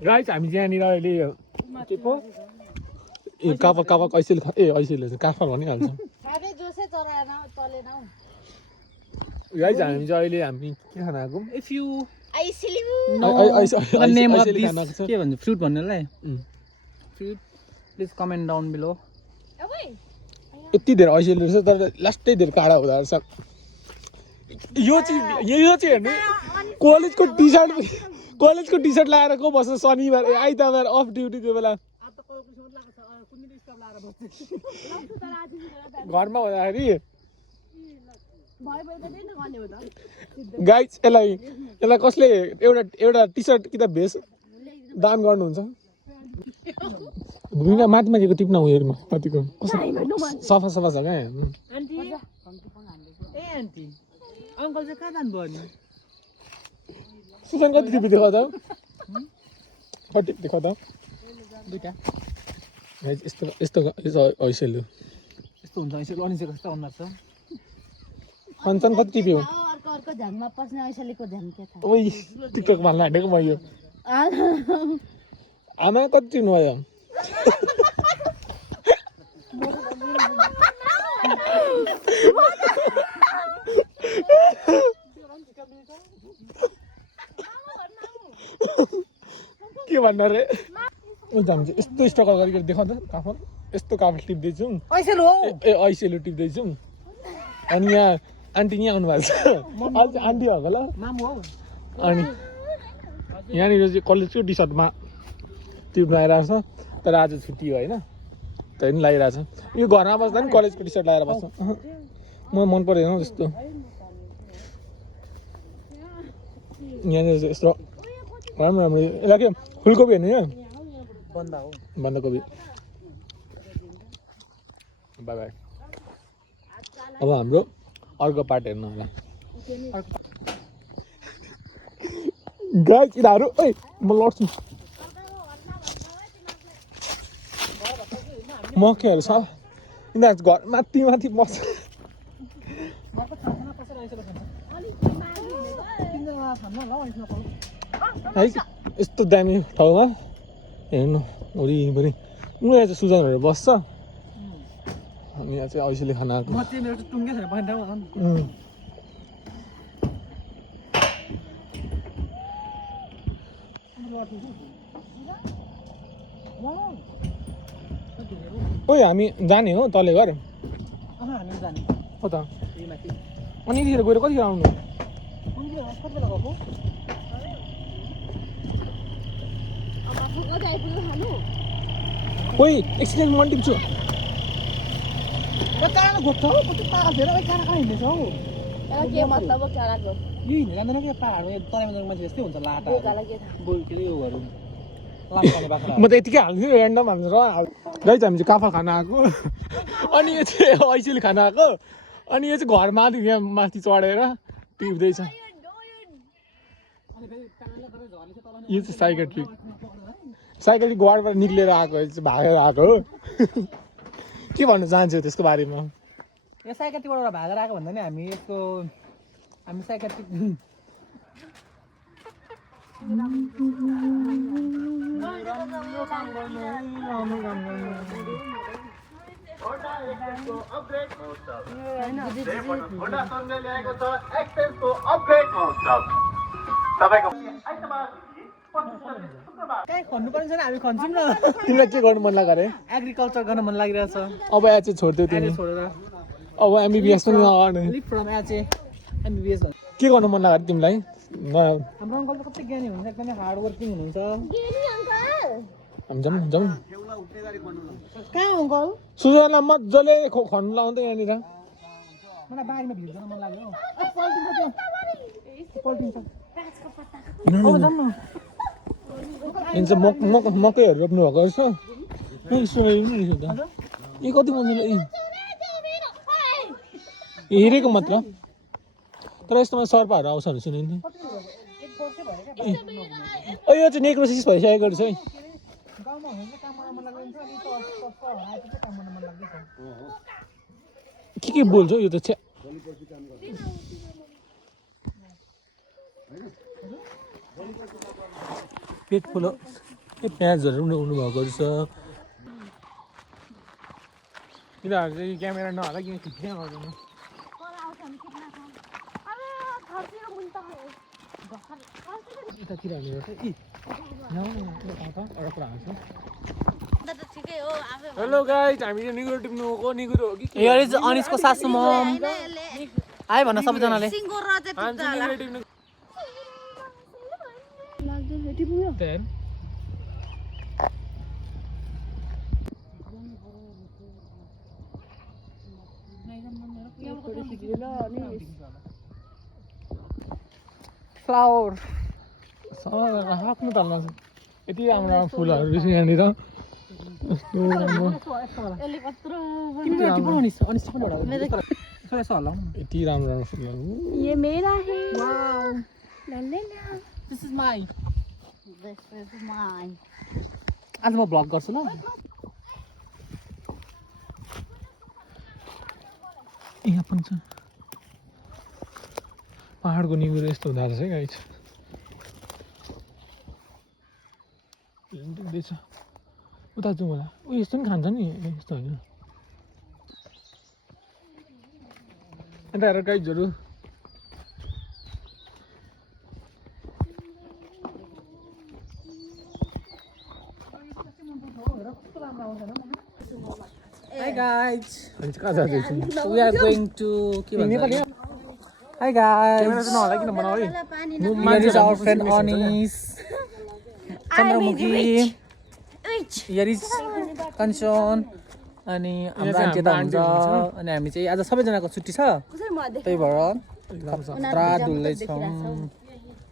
guys हामी यहाँनिर अहिले के पो ए काफल ऐसेल ऐसेल काफल भनिहाल्छ गाइस हामी चाहिँ अहिले हामी के खान आएको इफ यु के भन्छ फ्रुट भन्नुलाई fruit please comment down below यति धेरै ऐसेल रहेछ तर लास्टै धेरै काडा हुँदो रहेछ यो चाहिँ हेर्नु कलेजको टी सर्ट लगाएर को बस्छ शनिबार आइतबार अफ ड्युटीको बेला घरमा हुँदाखेरि गाइस यसलाई कसले एउटा टी सर्ट कि त भेस्ट दान गर्नुहुन्छ भुइँमा माथिको टिप्न उयोमा कतिको सफा छ क्या अङ्कल चाहिँ कहाँ जानुभयो नि सुसन कति टिपी देखा त कति देखा त दुईटा यस्तो ऐसेल यस्तो हुन्छ ऐसेल अनिसेको जस्तो अनुहार छ कञ्चन कति टिप्यो अर्को ध्यानमा पस्ने ऐसेलीको ध्यान के छ ओइ टिकटक भन्नु आँटेको म यो आमा कति टिप्नु भयो के भन्नु रे हामी चाहिँ यस्तो स्ट्रगल गरिकन देखाउँ त काफल यस्तो काफल टिप्दैछौँ ऐसेलो टिप्दैछौँ अनि यहाँ आन्टी यहाँ आउनुभएको छ आन्टी हो ल अनि यहाँनिर चाहिँ कलेजको टी सर्टमा टिप्नु आइरहेको छ तर आज छुट्टी हो होइन त्यही पनि लगाइरहेको छ यो घरमा बस्दा पनि कलेजको टी सर्ट लगाएर बस्छ म मन परेन त्यस्तो यहाँनिर चाहिँ यस्तो राम्रो राम्रो यसलाई के फुलकोपी हेर्नु यहाँ बन्दाकोपी बाई बाई अब हाम्रो अर्को पार्ट हेर्नु होला गाई किराहरू ओइ म लड्छु मकैहरू छ यिनीहरू घर माथि बस्छ है यस्तो दामी ठाउँमा हेर्नु वरिपरि उनीहरू चाहिँ सुजनहरू बस्छ हामी यहाँ चाहिँ ऐसेली खाना आएको ओइ हामी जाने हो तले घर हो त अनि यतिखेर गएर कतिखेर आउनु ओइ एकछिन मन टिप्छु म त यतिकै हाल्छु ऱ्यान्डम हाल्छु र गाइस हामी चाहिँ काफल खाना आएको अनि यो चाहिँ ऐसेली खाना आएको अनि यो चाहिँ घरमा यहाँ माथि चढेर टिप्दैछ यो चाहिँ साइकेट्रिक वार्डबाट निक्लेर आएको भागेर आएको हो के भन्न चाहन्छु त्यसको बारेमा यो साइकेट्रिकबाट भागेर आएको भन्दा नि हामी साइकेट्रिक कहीँ खन्नु पर्ने छैन हामी खन्छौँ न तिमीलाई के गर्नु मन लाग्यो अरे एग्रिकल्चर गर्न मन लागिरहेछ अब यहाँ चाहिँ छोडिदियो तिमी छोडेर अब एमबिबिएस पनि नगर्ने के गर्नु मन लाग्यो तिमीलाई हाम्रो अङ्कल त कति ज्ञानी हुनुहुन्छ एकदमै हार्ड वर्किङ हुनुहुन्छ हामी जाउँ कहाँ अङ्कल सुजनलाई मजाले खन्नु लाउँदै यहाँनिर मलाई बारीमा भिड्न मन लाग्यो पल्टिन्छ मकैहरू रोप्नु भएको रहेछ ए कति मजाले हेरेको मात्र तर यस्तोमा सर्पाहरू आउँछ भने सुनिन्थ्यो यो चाहिँ नेक्रोसिस भइसकेको रहेछ है के बोल्छ यो त छ्या पेट फुल यो प्याजहरू पनि उड्नु भएको रहेछ यिनीहरू चाहिँ क्यामेरा नहाला किन खिच्नै आउँदैन यतातिर हाल्नुपर्छ एउटा कुरा हाल्छु हेलो गाइज हामीले निगुरो टिप्नु गएको निगुरो हो कि हियर इज अनिसको सासु मम आइ भन्न सबैजनाले फ्लावर आफ्नो तलमा यति राम्रो राम्रो फुलहरू रहेछ यहाँनिर यति राम्रो राम्रो फुलहरू आज म भ्लग गर्छु ल यहाँ पनि छ पहाडको निगुरो यस्तो हुँदो रहेछ है गाइस देख्दैछ उता जाउँ होला ऊ यस्तो पनि खान्छ नि यस्तो होइन अन्त हेर गाइजहरू Hi guys, हामी चाहिँ कहाँ जाँदैछौँ we are going to Hi guys, camera चाहिँ नहोला किन बनाऊ है here is our friend Anis, Chandramukhi, here is Kanchan, अनि हाम्रो आन्टी यता हुन्छ अनि हामी चाहिँ आज सबैजनाको छुट्टी छ त्यही भएर पुरा डुल्दैछौँ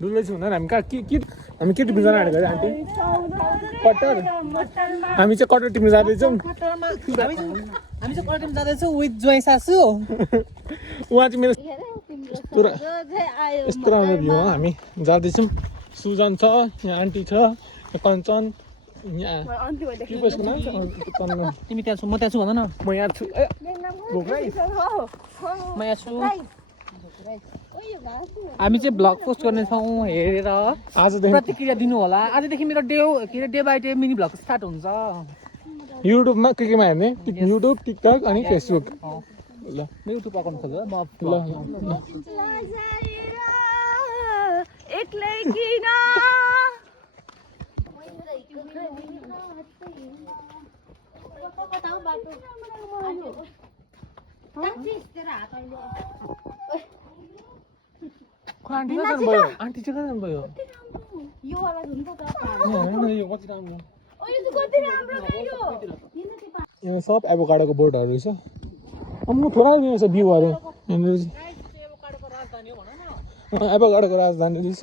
डुल्दैछौँ भन्दा हामी कहाँ के हामी के टिप्नु जानु आँटेको अरे आन्टी कटर हामी चाहिँ कटर टिप्नु जाँदैछौँ हामी चाहिँ कलटिम जाँदैछौँ विथ ज्वाइँ सासु उहाँ चाहिँ मेरो यस्तो राम्रो भ्यू हो हामी जाँदैछौँ सुजन छ यहाँ आन्टी छ यहाँ कञ्चन यहाँ के पो यसको नाम तिमी त्यहाँ छु म त्यहाँ छु भन न म यहाँ छु ए भोकै म यहाँ छु हामी चाहिँ ब्लग पोस्ट गर्नेछौँ हेरेर आजदेखि प्रतिक्रिया दिनु होला आजदेखि मेरो day by day mini blog start हुन्छ युट्युबमा केमा हेर्ने युट्युब टिकटक अनि फेसबुक ल म युट्युब अकाउन्ट खोल्छु म ल आन्टी कहाँ जानुभयो आन्टी चाहिँ कहाँ जानुभयो यो कति राम्रो यहाँ सब एभोकाडोको बोर्डहरू रहेछ अम्म थोरै रहेछ भ्यूहरू यहाँनिर एभोकाडोको राजधानी रहेछ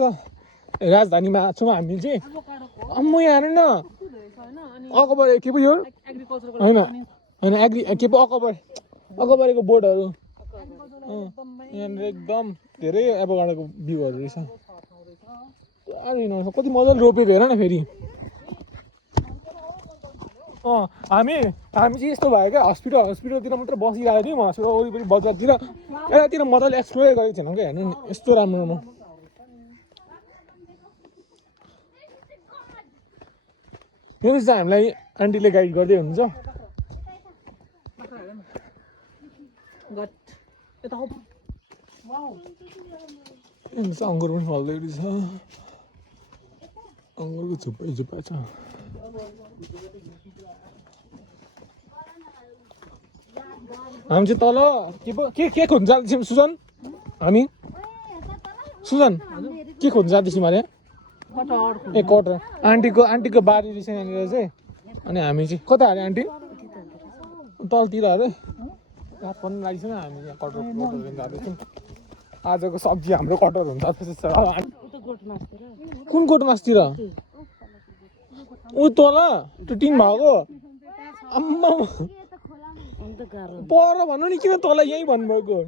राजधानीमा छौँ हामी चाहिँ अम्म यहाँ हेर्नु न अकबर के पो यो होइन होइन के पो अकबरेको बोर्डहरू यहाँनिर एकदम धेरै एभोकाडोको भ्यूहरू रहेछ कति मजाले रोपेको हेर न फेरि हामी चाहिँ यस्तो भयो क्या हस्पिटलतिर मात्रै बसिरहेको थियौँ हस्पिटल वरिपरि बजारतिर यतातिर मजाले एक्सप्लोर गरेको छैनौँ क्या हेर्नु नि यस्तो राम्रो यो चाहिँ हामीलाई आन्टीले गाइड गर्दै हुनुहुन्छ अङ्गुर पनि फल्दै रहेछ अङ्गुरको झुप्पा छ हामी चाहिँ तल के खोज्नु जाँदैछौँ सुजन हामी सुजन के खोज्नु जाँदैछौँ अरे ए कटर आन्टीको बारी रहेछ यहाँनिर चाहिँ अनि हामी चाहिँ कता अरे आन्टी तलतिर अरे रात पनि लाग्छ हामी यहाँ कटर जाँदैछौँ आजको सब्जी हाम्रो कटर हुन्छ कुन कोटमासतिर ऊ तल त्यो टिन भएको आम्मा पर भन्नु नि किन तल यहीँ भन्नुभएको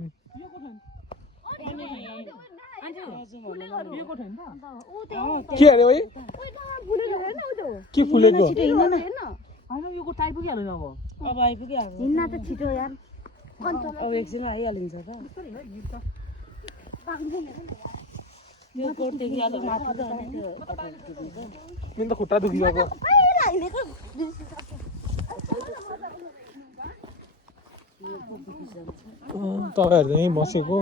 के अरे है के फुलेको त्यो गोठदेखि अलिक माथि त अनि त्यो मेरो त खुट्टा दुखिरहेको तपाईँहरू यहीँ बसेको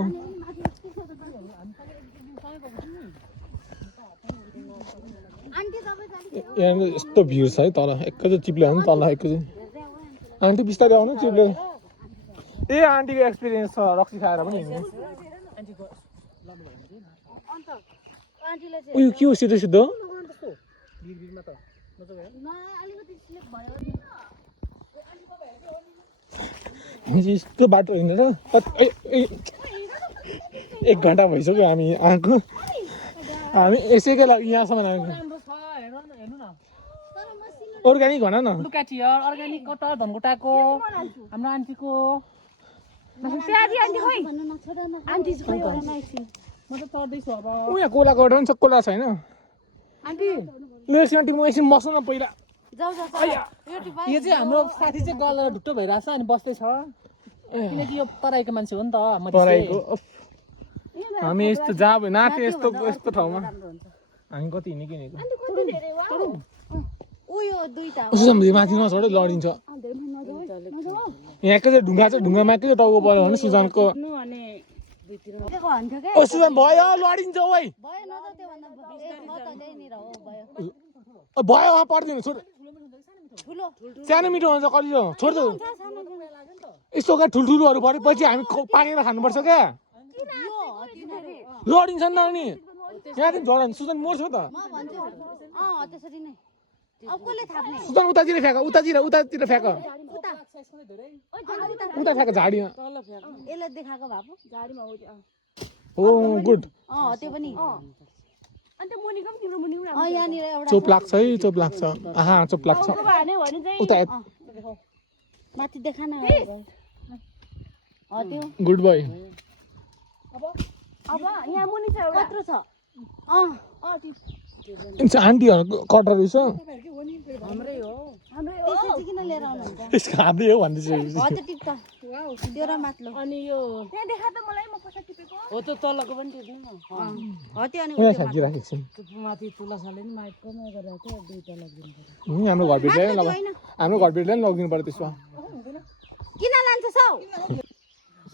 यहाँ यस्तो भिड छ है तल एकैचोटि चिप्ल्यो भने तल एकैचोटि आन्टी बिस्तारै आउनु चिप्ल्यो ए आन्टीको एक्सपिरियन्स छ रक्सी खाएर पनि हिँड्ने उयो के हो सिधो सिधो यस्तो बाटो हिँडेर 1 घन्टा भइसक्यो हामी आएको हामी यसैकै लागि यहाँसम्म आएको अर्ग्यानिक भन न लुकाचियर अर्ग्यानिक कटर धनकुटाको हाम्रो आन्टीको म त चढ्दैछु अब यहाँ कोलाको एउटा पनि छ कोला छैन आन्टी ल आन्टी म एकछिन बस्नु न पहिला यो चाहिँ हाम्रो साथी चाहिँ गलेर ढुट्टो भइरहेछ अनि बस्दैछ किनकि यो तराईको मान्छे हो नि त तराईको हामी यस्तो जहाँ नाथे यस्तो यस्तो ठाउँमा हामी कति हिँड्ने किनेको माथि नचढे लडिन्छ यहाँ एकैचोटि ढुङ्गा चाहिँ ढुङ्गामा एकैचोटि टाउको पऱ्यो भने सुजनको ओ सुजन भयो लडिन्छ ओइ भयो वहाँ पर्दैन छोड सानो मिठो हुन्छ कति छोड्दो यस्तो क्या ठुल्ठुलोहरू परेपछि हामी पाकेर खानुपर्छ क्या लडिन्छ नि त अनि यहाँ झडा सुजन मर्छ त सुजन उतातिर फ्याँक उतातिर फ्याँक उता फ्याँक झाडीमा हो गुड चोप लाग्छ है चोप लाग्छ आहा चोप लाग्छ उता माथि देखा न गुड बोय अब यहाँ मुनि छ एउटा कत्रो छ आन्टीहरूको कटर रहेछ हाम्रै हो त्यसै किन लिएर आउनुहुन्छ यसको हातै हो भन्दैछ हो त टिप त वाउ त्यो र माथलो अनि यो त्यहाँ देखा त मलाई म कसरी टिपेको हो त तलको पनि टिप्नु न हो त्यो अनि यहाँ फ्याँकी राखेको छु माथि तुलासाले नि माइकको न गरेर त्यो दुईटा लगिदिनु हाम्रो घरभित्रले हाम्रो घरभित्रले लगिदिनु पर्यो त्यसमा किन लान्छ सौ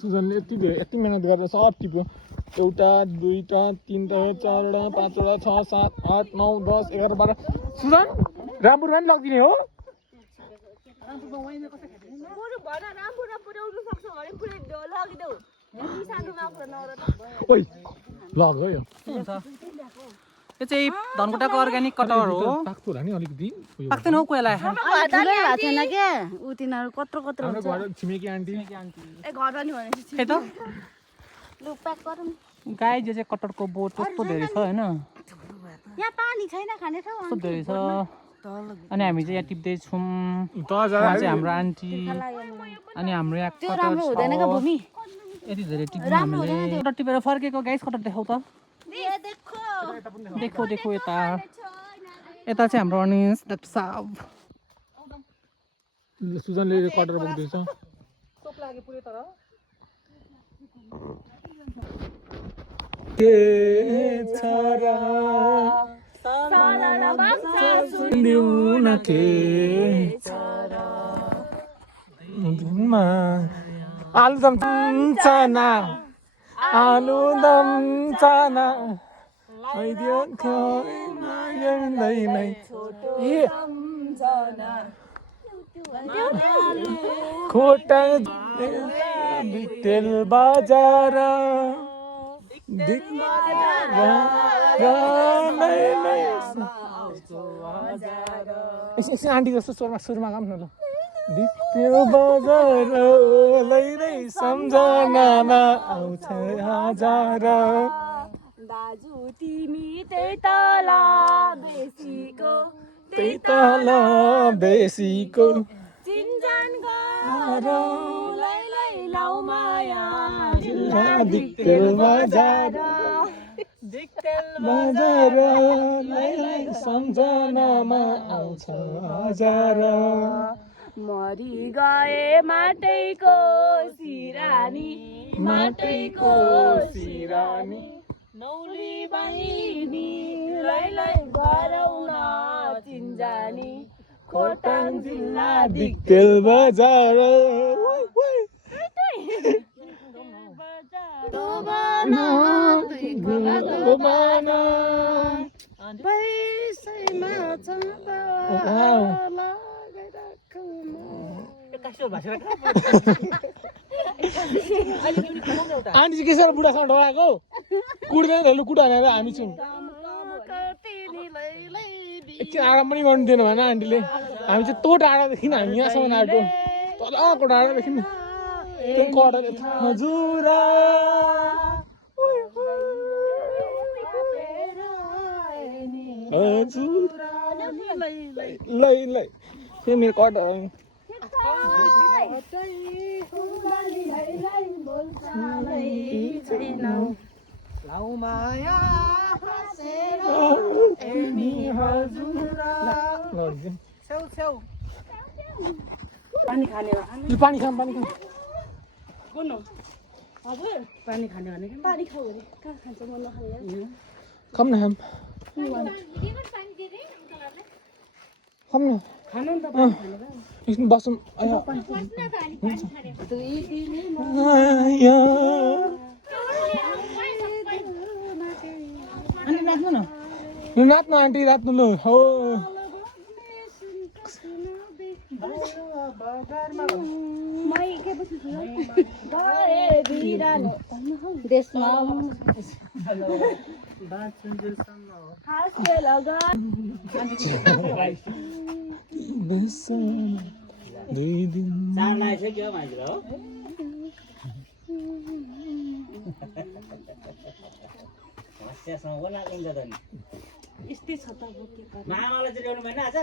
सुजनले यति मेहनत गरेर सब टिप्यो 1 2 3 4 5 6 7 8 9 10 11 12 सुजन राम्रो पनि लगिदिने हो ओइ लग हो यो चाहिँ धनकुटाको अर्ग्यानिक कटर हो पाक्थो होला नि अलिकति पाक्दैन हौ कोहीलाई ठुलै भएको छैन के उ तिनीहरू कत्रो कत्रो हाम्रो घर छिमेकी आन्टी ए घर पनि भनेपछि खै त लु प्याक गरौँ गाई जो चाहिँ कटरको बोट कस्तो धेरै छ हैन यहाँ पानी छैन खाने ठाउँ कस्तो धेरै छ अनि हामी चाहिँ यहाँ टिप्दैछौँ त जा हाम्रो आन्टी अनि हाम्रो यहाँ त्यो राम्रो हुँदैन के भूमि यति धेरै टिप्नु हामीले कटर टिपेर फर्केको गाइस कटर देखाउ त देखो देखो यता यता चाहिँ हाम्रो अनिस डाक्टर साहब सुजनले कटर बोक्दैछ चोप लाग्यो पुरै तर के छरा दिउन के छरा दिनमा आलुदम चना आलुदम चना आइदियो नै खोटा तेल बजार आन्टी जस्तो सुरमा काम न ल दित्यो बजार लैरै सम्झनामा आउँछ हजार दाजु तिमी त्यही तल बेसीको चिन्जान लौ माया दित्यो बजार लैरै सम्झनामा आउँछ हजार मरि गए माटैको सिरानी माटैको सिरानी नौली बहिनीलाई गराउन चिन्जानी खोटाङ जिल्ला दिक्तेल बजार आन्टी चाहिँ के साह्रो बुढासँग डराएको कुट्दैन हेर्नु कुटा हानेर हामी छौँ एकछिन आराम पनि गर्नु दिएन भने आन्टीले हामी चाहिँ तो टाढादेखि हामी यहाँसम्म आएको तलको टाढादेखि हजुर हजुर लै लै त्यो मेरो कट पानी खाने पानी खाम पानी खाम पानी खाने भने पानी खाऊ अरे कहाँ खान्छ मन नखाने खाम न खाम खाम न खानु नि त पानी खाने एकछिन बसौँ अनि राख्नु न नाच्नु आन्टी नाच्नु लु हो देशमा दुई दिन यस्तै छ त मामालाई चाहिँ ल्याउनु भएन आज